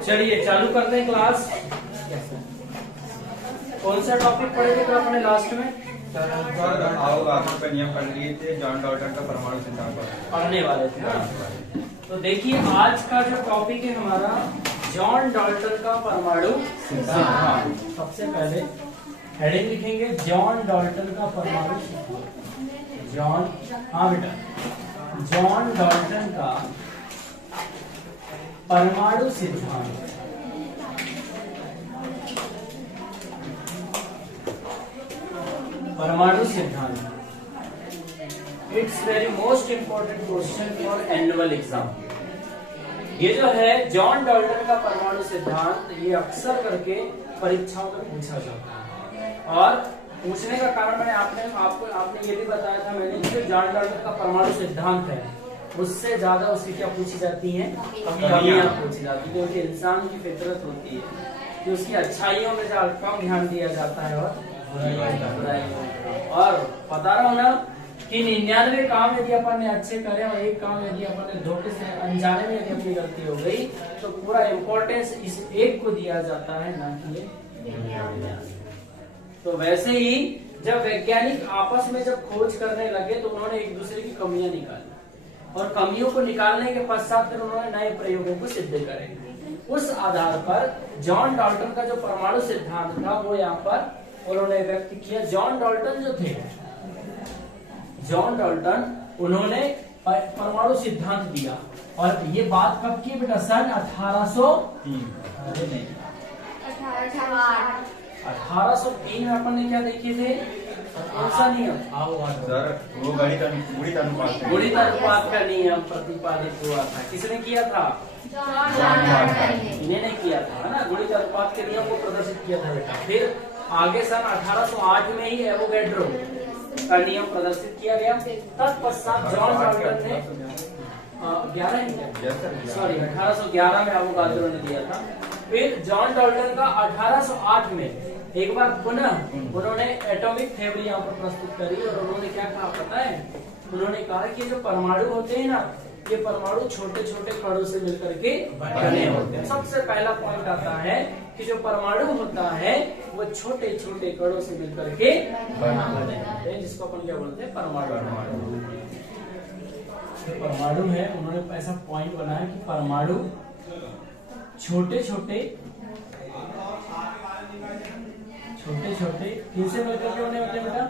चलिए चालू करते हैं क्लास। कौन सा टॉपिक पढ़ेंगे तो अपने लास्ट में? का नियम पढ़ लिए थे, जॉन डॉल्टन का परमाणु सिद्धांत पढ़ने वाले थे। तो देखिए आज का जो टॉपिक है हमारा जॉन डॉल्टन का परमाणु सिद्धांत। सबसे पहले हेडिंग लिखेंगे जॉन डॉल्टन का परमाणु सिद्धांत। जॉन, हाँ बेटा, जॉन डॉल्टन का परमाणु सिद्धांत। परमाणु सिद्धांत it's very most important question for annual exam. ये जो है जॉन डॉल्टन का परमाणु सिद्धांत, ये अक्सर करके परीक्षाओं में पूछा जाता है। और पूछने का कारण मैंने आपने ये भी बताया था मैंने कि जॉन डॉल्टन का परमाणु सिद्धांत है उससे ज्यादा उसकी क्या पूछी जाती है, कमियां पूछी जाती है। क्योंकि इंसान की फितरत होती है कि उसकी अच्छाइयों में ज्यादा कम ध्यान दिया जाता है और पता रहा ना कि 99 काम यदि अपन ने अच्छे करे और एक काम यदि अपन ने धोखे से अनजाने में यदि अपनी गलती हो गई तो पूरा इम्पोर्टेंस इस एक को दिया जाता है, ना कि तो वैसे ही जब वैज्ञानिक आपस में जब खोज करने लगे तो उन्होंने एक दूसरे की कमियां निकाली और कमियों को निकालने के पश्चात फिर उन्होंने नए प्रयोगों को सिद्ध करे। उस आधार पर जॉन डॉल्टन का जो परमाणु सिद्धांत था वो यहाँ पर उन्होंने व्यक्त किया। जॉन डॉल्टन जो थे, जॉन डॉल्टन उन्होंने परमाणु सिद्धांत दिया। और ये बात कब की बेटा? सन 1803 में अपन ने क्या देखे थे? कौन सा नियम? वो गुणित अनुपात का नियम प्रतिपादित हुआ था। किसने किया था? इन्हें नहीं किया था, है ना। गुणित अनुपात के नियम को प्रदर्शित किया था बेटा। फिर आगे सन 1808 में ही एवोगैड्रो का नियम प्रदर्शित किया गया। तत्पश्चात जॉन डॉल्टन ने 1811 में एवोगैड्रो ने दिया था। फिर जॉन डॉल्टन का 1808 में एक बार पुनः उन्होंने एटॉमिक थ्योरी यहाँ पर प्रस्तुत करी और उन्होंने क्या कहा पता है? उन्होंने कहा कि जो परमाणु होते हैं ना, ये परमाणु छोटे छोटे कणों से मिलकर के बने होते हैं। सबसे पहला पॉइंट आता है कि जो परमाणु होता है वो छोटे छोटे कणों से मिलकर के बने होते हैं, जिसको अपन क्या बोलते हैं? परमाणु। तो परमाणु है, उन्होंने ऐसा पॉइंट बनाया कि परमाणु छोटे छोटे किनसे मिलकर के बने होते हैं बेटा?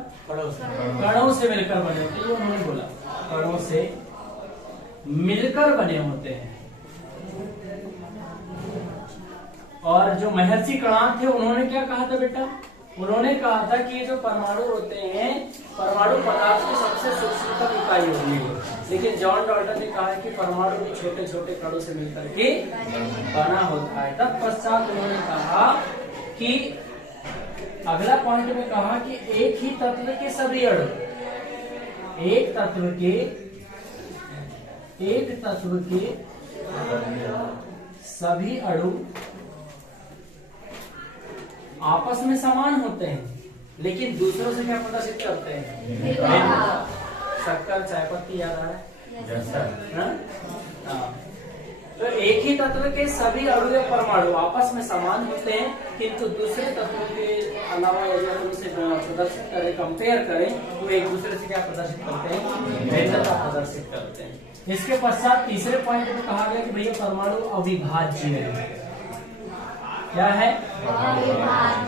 कणों से मिलकर बने होते हैं। ये उन्होंने बोला कणों से मिलकर बने होते हैं। और जो महर्षि कणाद थे उन्होंने क्या कहा था बेटा? उन्होंने कहा था कि ये जो परमाणु होते हैं, परमाणु पदार्थ की सबसे सूक्ष्मतम इकाई होती है। लेकिन जॉन डॉल्टन ने कहा है कि परमाणु भी छोटे छोटे कणों से मिलकर के बना होता है। तत्पश्चात उन्होंने कहा कि अगला पॉइंट में कहा कि एक ही तत्व के सभी अणु, एक तत्व के सभी अणु आपस में समान होते हैं, लेकिन दूसरों से क्या प्रदर्शित करते हैं? शक्कर, चायपत्ती याद आ रहा है? तो एक ही तत्व के सभी अणु या परमाणु आपस में समान होते हैं, किंतु दूसरे तत्वों के अलावा यदि हम उसे प्रदर्शित करें, कंपेयर करें, तो एक दूसरे से क्या प्रदर्शित करते हैं? भिन्नता प्रदर्शित करते हैं। इसके पश्चात तीसरे पॉइंट में कहा गया कि भैया परमाणु अविभाज्य है। क्या है?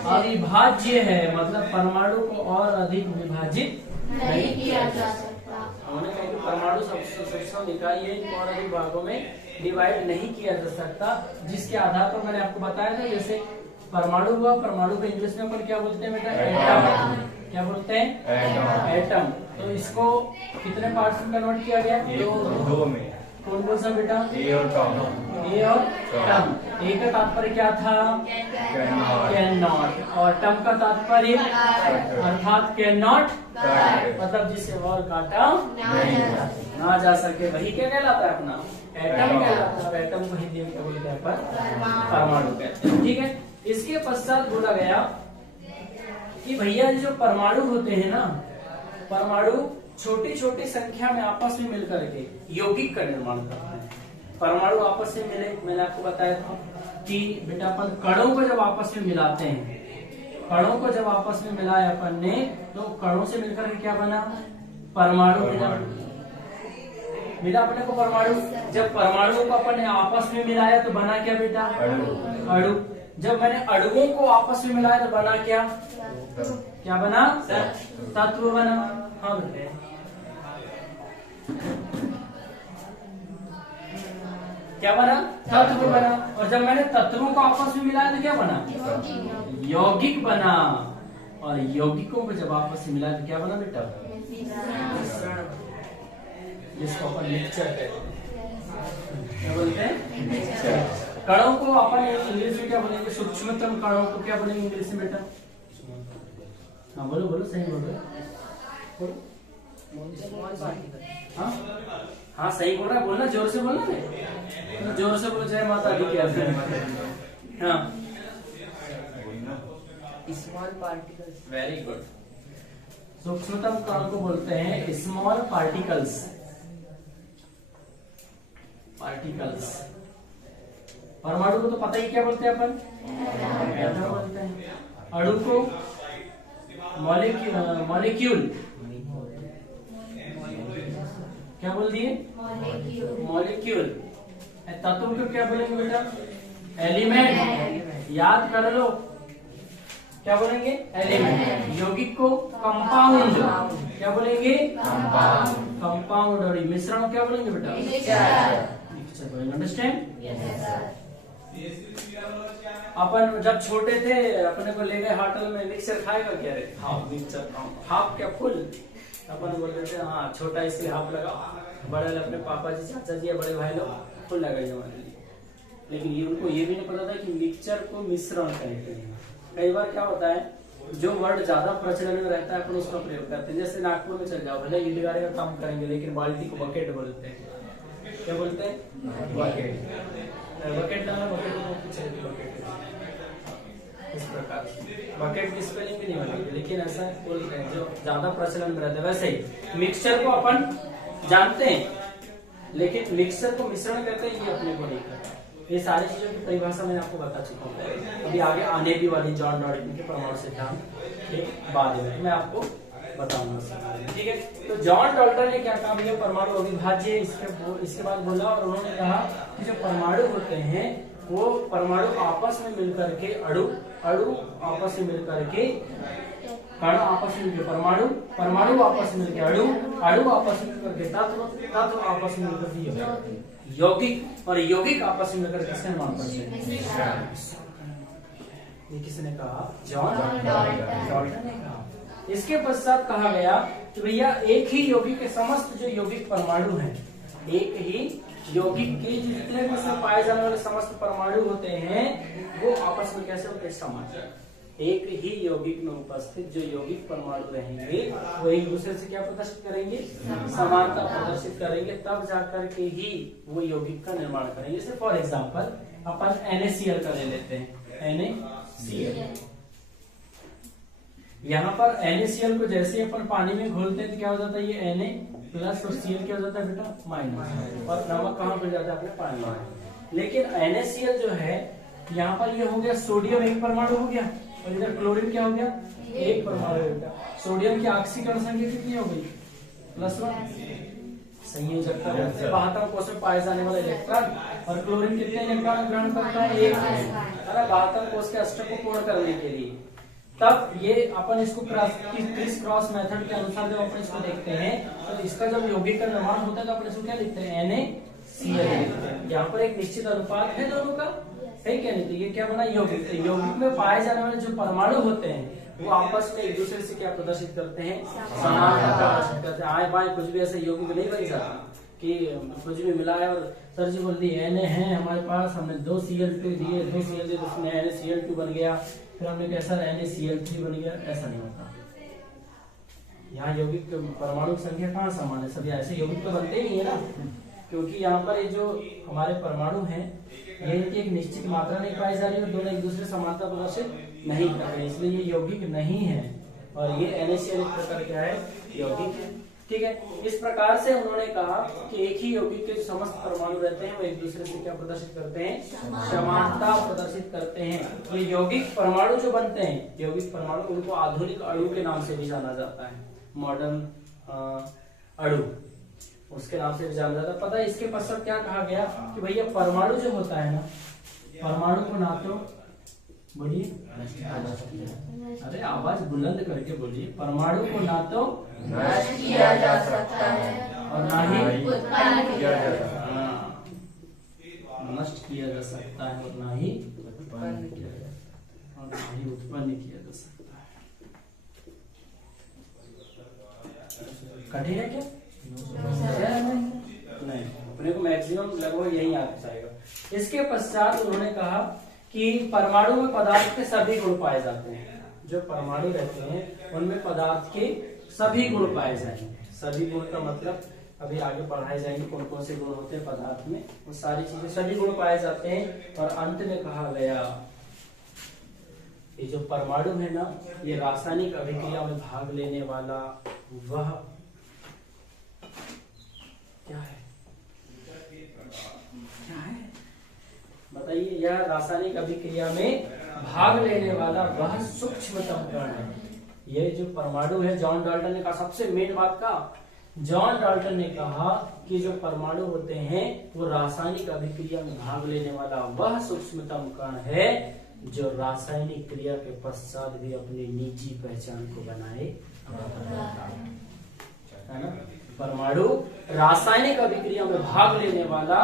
अविभाज्य है, मतलब परमाणु को और अधिक विभाजित नहीं किया जा सकता। उन्होंने कहा कि परमाणु सूक्ष्म इकाई है, इनको और अधिक भागों में डिवाइड नहीं किया जा सकता। जिसके आधार पर मैंने आपको बताया था, जैसे परमाणु हुआ, परमाणु को इंग्लिश में अपन क्या बोलते हैं बेटा? एटम। क्या बोलते हैं? एटम। तो इसको कितने पार्ट्स में कन्वर्ट किया गया? दो में। कौन सा बेटा? ए और टम। ए का तात्पर्य क्या था? Can not. और टम का तात्पर्य अर्थात कैन नॉट, मतलब जिसे और काटा ना जा सके, वही क्या कहलाता है? अपना एटम कहलाता है। एटम को हिंदी में क्या बोलते हैं? परमाणु कहते हैं। ठीक है। इसके पश्चात बोला गया कि भैया जो परमाणु होते हैं ना, परमाणु छोटी छोटी संख्या में आपस में मिलकर के यौगिक का निर्माण करते हैं। परमाणु आपस में मिले, मैंने आपको बताया था कि बेटा अपन कणों को जब आपस में मिलाते हैं, कणों को जब आपस में मिलाया अपन ने, तो कणों से मिलकर के क्या बना? परमाणु मिला अपने को परमाणु। जब परमाणु को अपन ने आपस में मिलाया तो बना क्या बेटा? अणु। जब मैंने अणुओं को आपस में मिलाया तो बना क्या? क्या बना? तत्व बना। हाँ बेटे, क्या बना? तत्व बना। और जब मैंने तत्वों को आपस में मिलाया तो क्या बना? यौगिक बना। और यौगिकों को जब आपस में मिलाया तो क्या बना बेटा? जिसको अपन मिक्सचर कहते हैं। क्या बोलते हैं? कणों को अपन इंग्लिश में क्या बोलेंगे? सूक्ष्मतम कणों को क्या बोलेंगे इंग्लिश में बेटा? हाँ बोलो बोलो, सही बोलो। हाँ हाँ सही बोल रहा है, बोलना जोर से बोलना है, जोर से बोलो। जय माता दी की। हाँ स्मॉल पार्टिकल्स। Very good. सूक्ष्मतम कण को बोलते हैं स्मॉल पार्टिकल्स। पार्टिकल्स। परमाणु को तो पता ही क्या बोलते हैं अपन? एटम बोलते हैं। अणु को मॉलिक्यूल। क्या बोल दिए? मॉलिक्यूल। तत्व को क्या बोलेंगे बेटा? एलिमेंट। याद कर लो, क्या बोलेंगे? एलिमेंट। यौगिक को कंपाउंड। क्या बोलेंगे? कंपाउंड। और मिश्रण क्या बोलेंगे बेटा? मिक्सचर। अंडरस्टैंड? अपन जब छोटे थे अपने को ले गए होटल में, मिक्सचर खाएगा क्या रे? हाफ मिक्सचर खाओ। हाफ क्या फुल? अपन बोलते थे हाँ छोटा इसलिए हाफ लगा, बड़े अपने पापा जी चाचा जी या बड़े भाई लोग फुल लगाए हमारे लिए। लेकिन ये उनको ये भी नहीं पता था कि मिक्सचर को मिश्रण कहते हैं। कई बार क्या होता है, जो वर्ड ज्यादा प्रचलन में रहता है अपन उसका प्रयोग करते हैं। जैसे नागपुर में चल जाओ, भले ईट गाड़े का काम करेंगे लेकिन बाल्टी को बकेट बोलते हैं। क्या बोलते हैं? बकेट। बकेट डाला, बकेट को पीछे बकेट। इस प्रकार बकेट की स्पेलिंग भी नहीं बनेगी, लेकिन ऐसा बोलते हैं जो ज्यादा प्रचलन में रहता है। वैसे ही मिक्सचर को अपन जानते हैं, लेकिन मिक्सचर को मिश्रण कहते हैं ये अपने को नहीं करता। ये सारी चीजों की परिभाषा मैंने आपको बता चुका हूँ। अभी आगे आने भी वाली जॉन डॉल्टन के परमाणु सिद्धांत के बाद में मैं आपको बताऊंगा। ठीक है, तो जॉन डॉल्टन ने क्या कहा? भैया परमाणु अविभाज्य। इसके बाद बोला और उन्होंने कहा कि जो परमाणु होते हैं वो परमाणु आपस में मिलकर के अणु आपस में मिलकर के कण आपस में मिलकर परमाणु आपस में मिलकर अणु आपस में मिलकर के तत्व आपस में मिलकर के यौगिक, और यौगिक आपस में मिलकर किसने निर्माण करते हैं? ये किसने कहा? जॉन डॉल्टन ने कहा। इसके पश्चात कहा गया कि भैया एक ही यौगिक के समस्त जो यौगिक परमाणु हैं, एक ही यौगिक के जितने भी उसमें पाए जाने वाले समस्त परमाणु होते हैं वो आपस में कैसे होते हैं? समान। एक ही यौगिक में उपस्थित जो यौगिक परमाणु रहेंगे वो एक दूसरे से क्या प्रदर्शित करेंगे? समानता प्रदर्शित करेंगे, तब जाकर के ही वो यौगिक का निर्माण करेंगे। जैसे फॉर एग्जांपल अपन NaCl का ले लेते हैं। NaCl, यहाँ पर NaCl को जैसे अपन पानी में घोलते हैं तो क्या हो जाता है? ये Na प्लस और Cl क्या हो जाता है बेटा? माइनस। और नमक कहाँ पर जाता है? अपने पानी में। लेकिन NaCl जो है यहाँ पर ये हो गया सोडियम एक परमाणु हो गया, और इधर क्लोरीन क्या हो गया? एक परमाणु हो गया। सोडियम की ऑक्सीकरण संख्या कितनी हो गई? +1। संयोजकता 72 कोष में पाए जाने वाले इलेक्ट्रॉन, और क्लोरीन कितने इलेक्ट्रॉन ग्रहण करता है? 1। 72 कोष के अष्टक को पूर्ण करने के लिए। तब ये अपन इसको क्रिस क्रॉस मेथड के अनुसार जब अपन इसको देखते हैं तो इसका जब यौगिक का निर्माण होता है तो अपन इसको क्या लिखते हैं? NaCl। यहाँ पर एक निश्चित अनुपात है दोनों का, है क्या? नहीं तो ये क्या बना? यौगिक। यौगिक में पाए जाने वाले जो परमाणु होते हैं वो आपस में एक दूसरे से क्या प्रदर्शित करते हैं? समानता प्रदर्शित करते हैं। आए बाएं कुछ भी ऐसे यौगिक नहीं बन जाता कि कुछ भी मिला है और सर जी बोल दिए Na है हमारे पास, हमने 2 Cl2 दिए, 2 Cl दिए तो उसमें NaCl2 बन गया, फिर हमने कैसा NaCl3 बन गया। ऐसा नहीं होता। यहाँ यौगिक परमाणु संख्या कहाँ समान है? सभी ऐसे यौगिक तो बनते ही नहीं है ना, क्योंकि यहाँ पर ये जो हमारे परमाणु हैं ये इनकी एक निश्चित मात्रा नहीं पाई जा रही और दोनों एक दूसरे समानता प्रदर्शित नहीं कर रहे, इसलिए ये यौगिक नहीं है। और ये NaCl एक प्रकार क्या है, यौगिक है। ठीक है, इस प्रकार से उन्होंने कहा कि एक ही यौगिक के जो समस्त परमाणु रहते हैं वो एक दूसरे से क्या प्रदर्शित करते हैं, समानता प्रदर्शित करते हैं। ये यौगिक परमाणु जो बनते हैं, यौगिक परमाणु, उनको आधुनिक अणु के नाम से भी जाना जाता है, मॉडर्न अणु उसके नाम से भी जाना जाता है। पता है इसके पश्चात क्या कहा गया कि भैया परमाणु जो होता है ना, परमाणु को ना तो बोलिए, अरे आवाज बुलंद करके बोलिए, परमाणु को ना तो नष्ट किया जा सकता है और ना ही उत्पन्न किया जा सकता है। हाँ, नष्ट किया जा सकता है और ना ही उत्पन्न किया जा सकता है, और ना ही उत्पन्न किया जा सकता है। कठिन है क्या? नहीं, अपने को मैक्सिमम लगभग यही याद जाएगा। इसके पश्चात उन्होंने कहा कि परमाणु में पदार्थ के सभी गुण पाए जाते हैं। जो परमाणु रहते हैं उनमें पदार्थ के सभी गुण पाए जाएंगे। सभी गुण का मतलब अभी आगे पढ़ाए जाएंगे कौन कौन से गुण होते हैं पदार्थ में, वो सारी चीजें सभी गुण पाए जाते हैं। और अंत में कहा गया ये जो परमाणु है ना, ये रासायनिक अभिक्रिया में भाग लेने वाला वह क्या है, क्या है बताइए। यह रासायनिक अभिक्रिया में भाग लेने वाला वह सूक्ष्मतम कण है। ये जो परमाणु है, जॉन डाल्टन ने कहा, सबसे मेन बात का, जॉन डाल्टन ने कहा कि जो परमाणु होते हैं वो रासायनिक अभिक्रिया में भाग लेने वाला वह सूक्ष्मतम कण है जो रासायनिक क्रिया के पश्चात भी अपनी निजी पहचान को बनाए है ना। परमाणु रासायनिक अभिक्रिया में भाग लेने वाला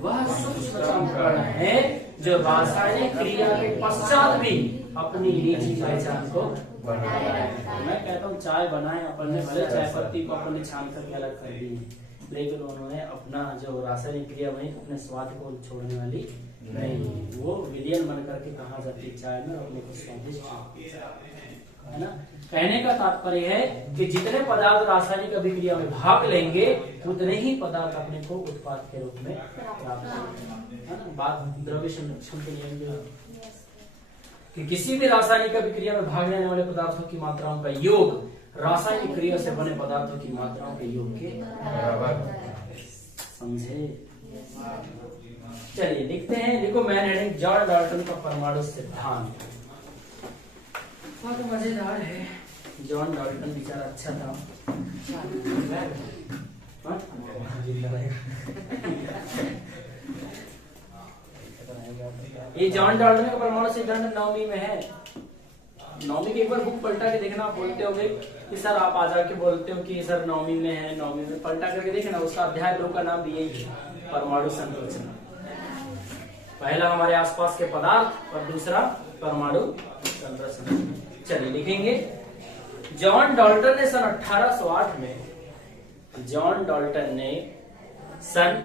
वह सूक्ष्मतम कण है जो रासायनिक क्रिया के पश्चात भी अपनी निजी पहचान को बनाए रखता है। मैं कहता हूँ चाय बनाए अपन ने, भले चाय पत्ती को अपन ने छान करके अलग कर दी है, लेकिन उन्होंने अपना जो रासायनिक क्रिया में अपने स्वाद को छोड़ने वाली नहीं, वो विलियन बन करके कहा जाती है चाय में, अपने को स्वादिष्ट है ना। कहने का तात्पर्य है कि जितने पदार्थ रासायनिक अभिक्रिया में भाग लेंगे उतने ही पदार्थ अपने को उत्पाद के रूप में प्राप्त है ना। बात द्रव्य संरक्षण के नियम की कि किसी भी रासायनिक अभिक्रिया में भाग लेने वाले पदार्थों की मात्राओं का योग रासायनिक क्रिया से बने पदार्थों की मात्राओं के योग के बराबर। समझे? चलिए लिखते हैं, लिखो मैन हेडिंग, जॉन डाल्टन का परमाणु सिद्धांत। बहुत मजेदार है, जॉन डाल्टन बेचारा अच्छा था। ये जॉन डाल्टन का परमाणु सिद्धांत 9वीं में है। 9वीं की एक बार बुक पलटा के देखना। आप बोलते होंगे कि सर आप आ जाके बोलते हो कि सर 9वीं में है, 9वीं में पलटा करके देखना, उसका अध्याय 2 का नाम भी यही है, परमाणु संरचना। पहला हमारे आसपास के पदार्थ और दूसरा परमाणु संरचना। चलिए लिखेंगे, जॉन डाल्टन ने सन 1808 में, जॉन डाल्टन ने सन